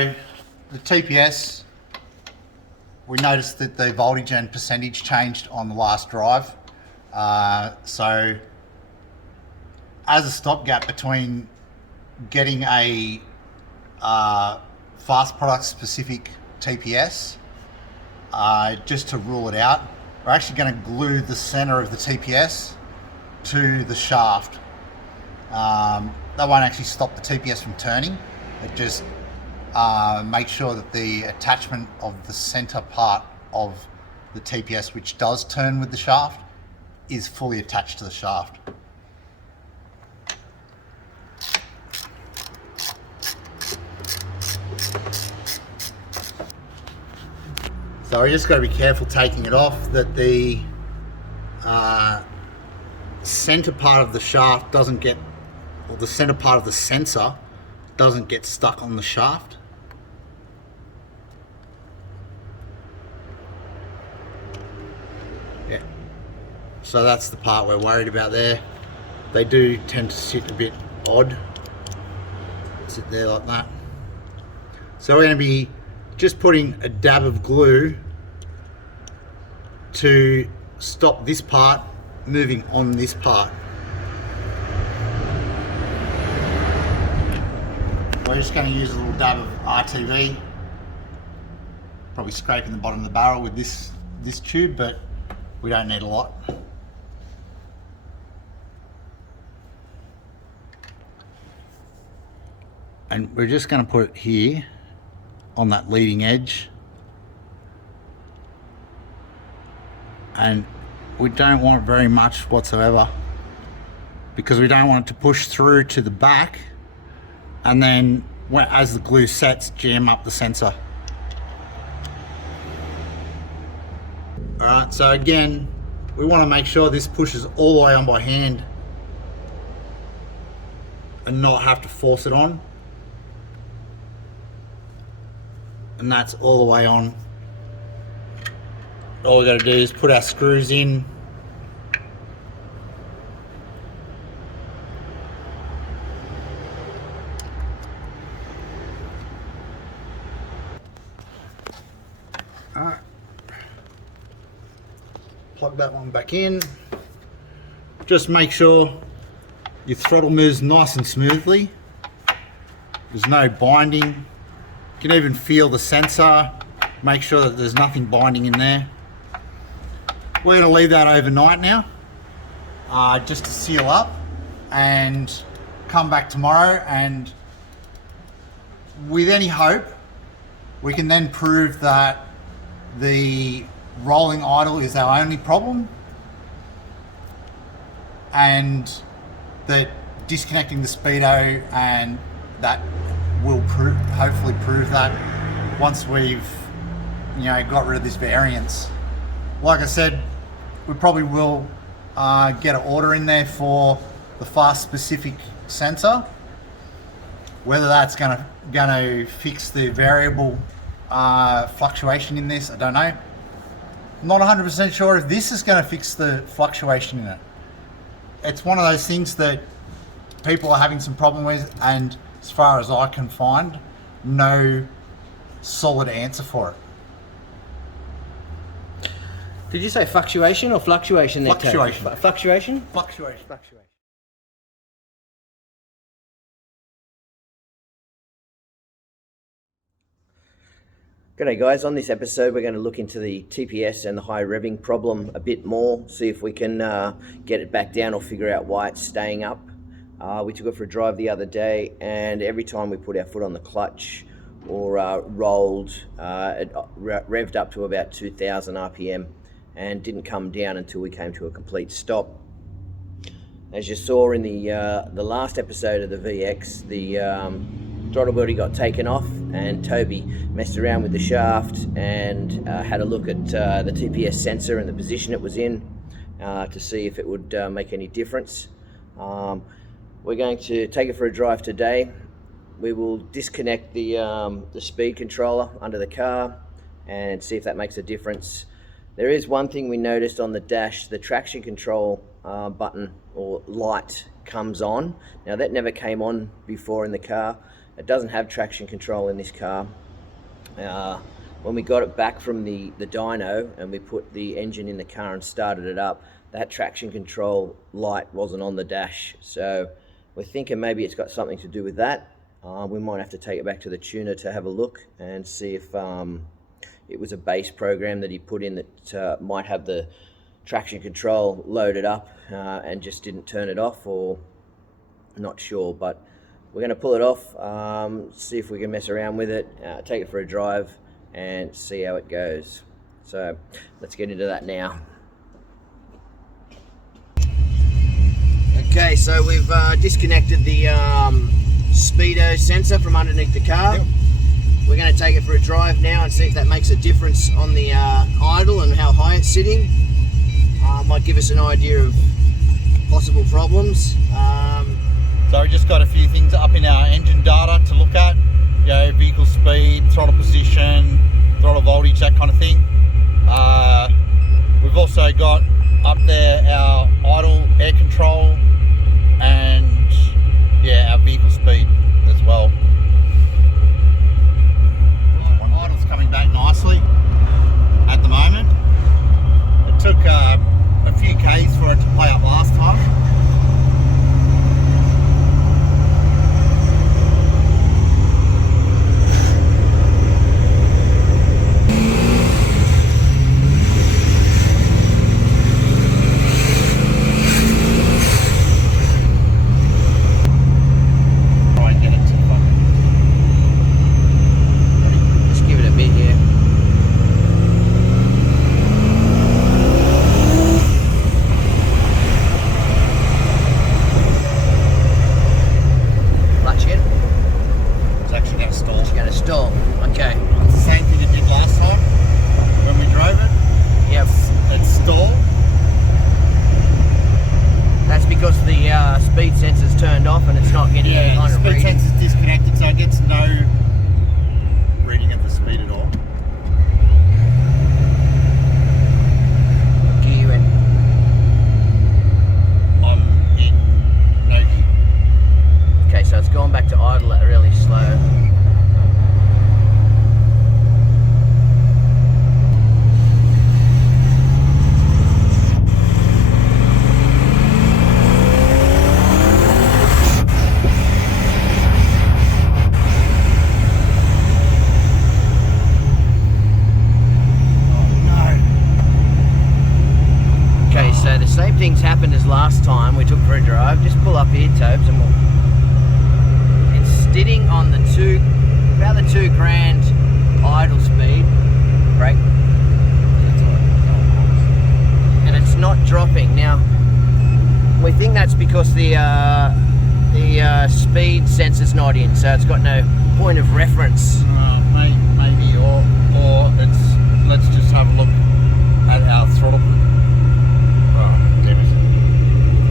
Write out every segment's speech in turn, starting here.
So the TPS, we noticed that the voltage and percentage changed on the last drive. So as a stopgap between getting a fast product specific TPS, just to rule it out, we're actually going to glue the center of the TPS to the shaft. That won't actually stop the TPS from turning. It just makes sure that the attachment of the center part of the TPS, which does turn with the shaft, is fully attached to the shaft. So we just got to be careful taking it off, that the center part of the shaft doesn't get, or the center part of the sensor doesn't get stuck on the shaft. Yeah. So that's the part we're worried about there. They do tend to sit a bit odd. Sit there like that. So we're going to be just putting a dab of glue to stop this part moving on this part. We're just going to use a little dab of RTV, probably scraping the bottom of the barrel with this tube, but we don't need a lot. And we're just going to put it here on that leading edge, and we don't want very much whatsoever, because we don't want it to push through to the back and then as the glue sets, jam up the sensor. Alright, so again, we want to make sure this pushes all the way on by hand and not have to force it on. And that's all the way on. All we got to do is put our screws in. Alright. Plug that one back in. Just make sure your throttle moves nice and smoothly. There's no binding. You can even feel the sensor. Make sure that there's nothing binding in there. We're going to leave that overnight now, just to seal up, and come back tomorrow, and with any hope we can then prove that the rolling idle is our only problem, and that disconnecting the speedo, and that will hopefully prove that once we've got rid of this variance. Like I said, we probably will get an order in there for the fast specific sensor. Whether that's gonna fix the variable fluctuation in this, I don't know. I'm not 100% sure if this is going to fix the fluctuation in it. It's one of those things that people are having some problem with, and as far as I can find, no solid answer for it. Did you say fluctuation or fluctuation there? Fluctuation. Fluctuation? Fluctuation. Fluctuation. G'day guys, on this episode we're going to look into the TPS and the high revving problem a bit more, see if we can get it back down or figure out why it's staying up. We took it for a drive the other day, and every time we put our foot on the clutch or rolled, it revved up to about 2000 RPM and didn't come down until we came to a complete stop. As you saw in the last episode of the VX, the throttle body got taken off, and Toby messed around with the shaft and had a look at the TPS sensor and the position it was in to see if it would make any difference. We're going to take it for a drive today. We will disconnect the speed controller under the car and see if that makes a difference. There is one thing we noticed on the dash: the traction control button or light comes on. Now that never came on before in the car. It doesn't have traction control in this car. When we got it back from the dyno and we put the engine in the car and started it up, that traction control light wasn't on the dash. So we're thinking maybe it's got something to do with that. We might have to take it back to the tuner to have a look and see if it was a base program that he put in that might have the traction control loaded up and just didn't turn it off, or not sure. But we're going to pull it off, see if we can mess around with it, take it for a drive and see how it goes. So let's get into that now. Okay, so we've disconnected the speedo sensor from underneath the car. Yep. We're going to take it for a drive now and see if that makes a difference on the idle and how high it's sitting. Might give us an idea of possible problems. So we just got a few things up in our engine data to look at. You know, vehicle speed, throttle position, throttle voltage, that kind of thing. We've also got up there our idle air control and yeah, our vehicle speed as well. Idle's coming back nicely at the moment. It took a few Ks for it to play up last time. Speed sensor's turned off and it's not getting any kind of reading. Yeah, the speed sensor's disconnected, so it gets no reading of the speed at all. What gear you in? I'm in no gear. Okay, so it's gone back to idle at really slow. So the same things happened as last time we took for a drive. Just pull up here, Tobes, and it's sitting on about the 2 grand idle speed. Brake. And it's not dropping. Now, we think that's because the speed sensor's not in, so it's got no point of reference. Maybe, or let's just have a look at our throttle.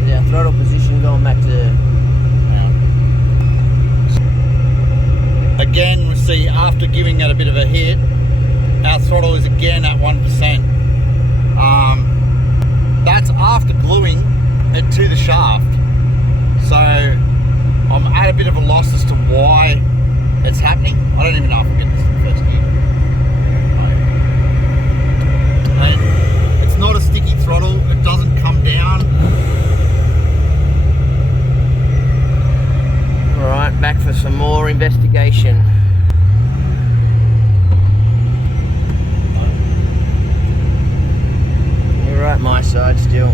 Yeah, throttle position going back to... Again, we see after giving it a bit of a hit, our throttle is again at 1%. That's after gluing it to the shaft. So I'm at a bit of a loss as to why it's happening. I don't even know if I'll get this in the first gear. And it's not a sticky throttle, it doesn't come down. Alright, back for some more investigation. You're right, my side still.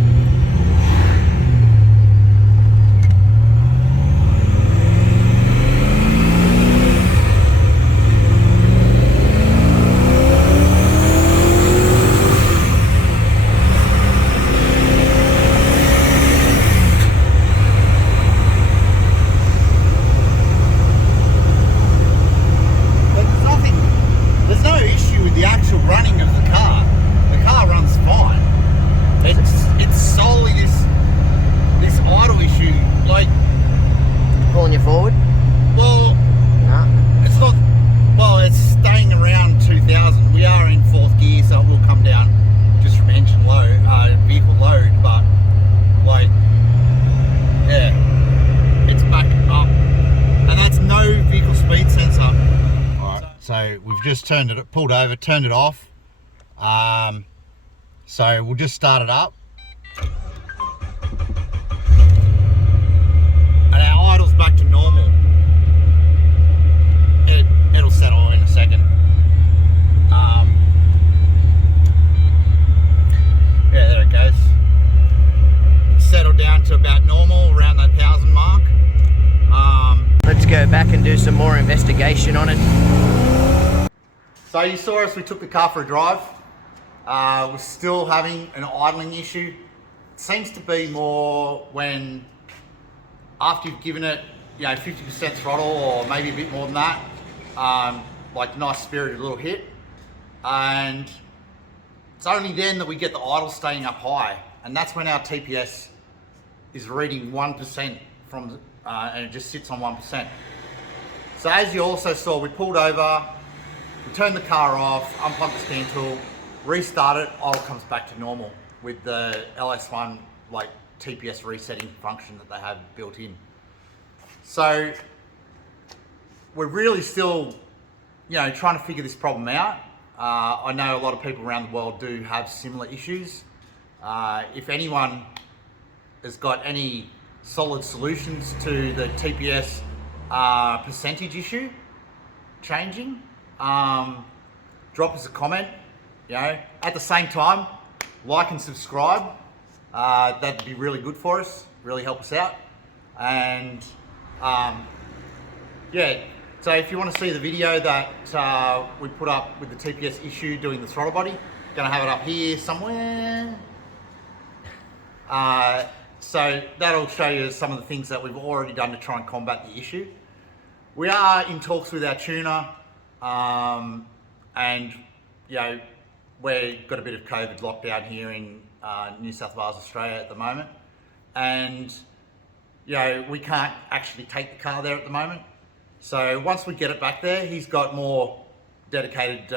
The actual running of the car runs fine. It's so just pulled over, turned it off. So we'll just start it up. And our idle's back to normal. It'll settle in a second. Yeah, there it goes. It's settled down to about normal, around that 1,000 mark. Let's go back and do some more investigation on it. So you saw us, we took the car for a drive. We're still having an idling issue. It seems to be more when, after you've given it, 50% throttle or maybe a bit more than that, like nice spirited little hit. And it's only then that we get the idle staying up high. And that's when our TPS is reading 1% from, and it just sits on 1%. So as you also saw, we pulled over, we turned the car off, unplugged the steering tool, restart it, idle comes back to normal with the LS1 like TPS resetting function that they have built in. So we're really still, trying to figure this problem out. I know a lot of people around the world do have similar issues. If anyone has got any solid solutions to the TPS percentage issue changing, drop us a comment. At the same time, like and subscribe. That'd be really good for us, really help us out. And so if you want to see the video that we put up with the TPS issue doing the throttle body, gonna have it up here somewhere. So that'll show you some of the things that we've already done to try and combat the issue. We are in talks with our tuner, and we've got a bit of COVID lockdown here in New South Wales, Australia at the moment. And we can't actually take the car there at the moment. So once we get it back there, he's got more dedicated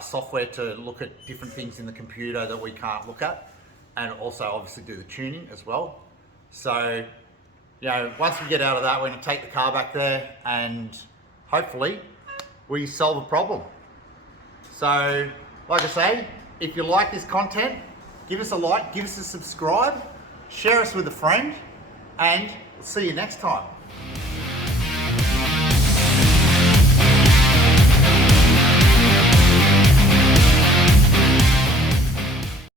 software to look at different things in the computer that we can't look at, and also obviously do the tuning as well. So, once we get out of that, we're going to take the car back there and hopefully we solve a problem. So, like I say, if you like this content, give us a like, give us a subscribe, share us with a friend, and we'll see you next time.